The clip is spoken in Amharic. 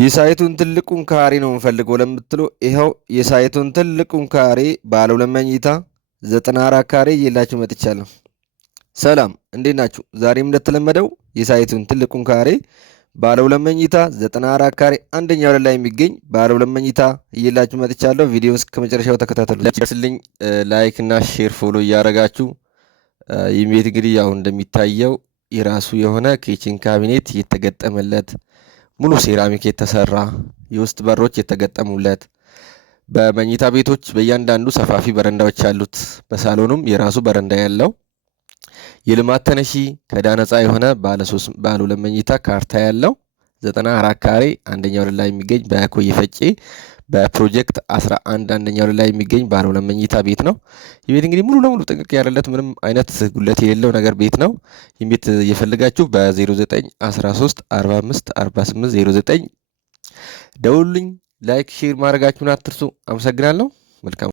የሳይቱን ትልቁን ካሬ ነው የምፈልገው ለምትሉ ይኸው የሳይቱን ትልቁን ካሬ ባለ 2 መኝታ 94 ካሬ ይዤላችሁ መጥቻለሁ። ሰላም እንዴት ናችሁ? ዛሬም እንደተለመደው የሳይቱን ትልቁን ካሬ ባለ 2 መኝታ 94 ካሬ አንደኛው ላይ የሚገኝ ባለ 2 መኝታ ይዤላችሁ መጥቻለሁ። ቪዲዮ እስከ መጨረሻው ተከታተሉ። ለርስልኝ ላይክ እና ሼር ፎሎ እያደረጋችሁ ይህ ቤት እንግዲህ ያው እንደሚታየው የራሱ የሆነ ኪችን ካቢኔት የተገጠመለት ሙሉ ሴራሚክ የተሰራ የውስጥ በሮች የተገጠሙለት በመኝታ ቤቶች በእያንዳንዱ ሰፋፊ በረንዳዎች ያሉት በሳሎኑም የራሱ በረንዳ ያለው የልማት ተነሺ ከዕዳ ነፃ የሆነ ባለ 2 መኝታ ካርታ ያለው 94 ካሬ አንደኛው ላይ የሚገኝ በኮዬ ፈጬ በፕሮጀክት 11 አንደኛው ላይ የሚገኝ ባለ 2 መኝታ ቤት ነው። ይህ ቤት እንግዲህ ሙሉ ለሙሉ ጥንቅቅ ያለለት ምንም አይነት ጉለት የሌለው ነገር ቤት ነው። ይህ ቤት እየፈልጋችሁ በ0913 45 48 09 ደውሉልኝ። ላይክ ሼር ማድረጋችሁን አትርሱ። አመሰግናለሁ። መልካም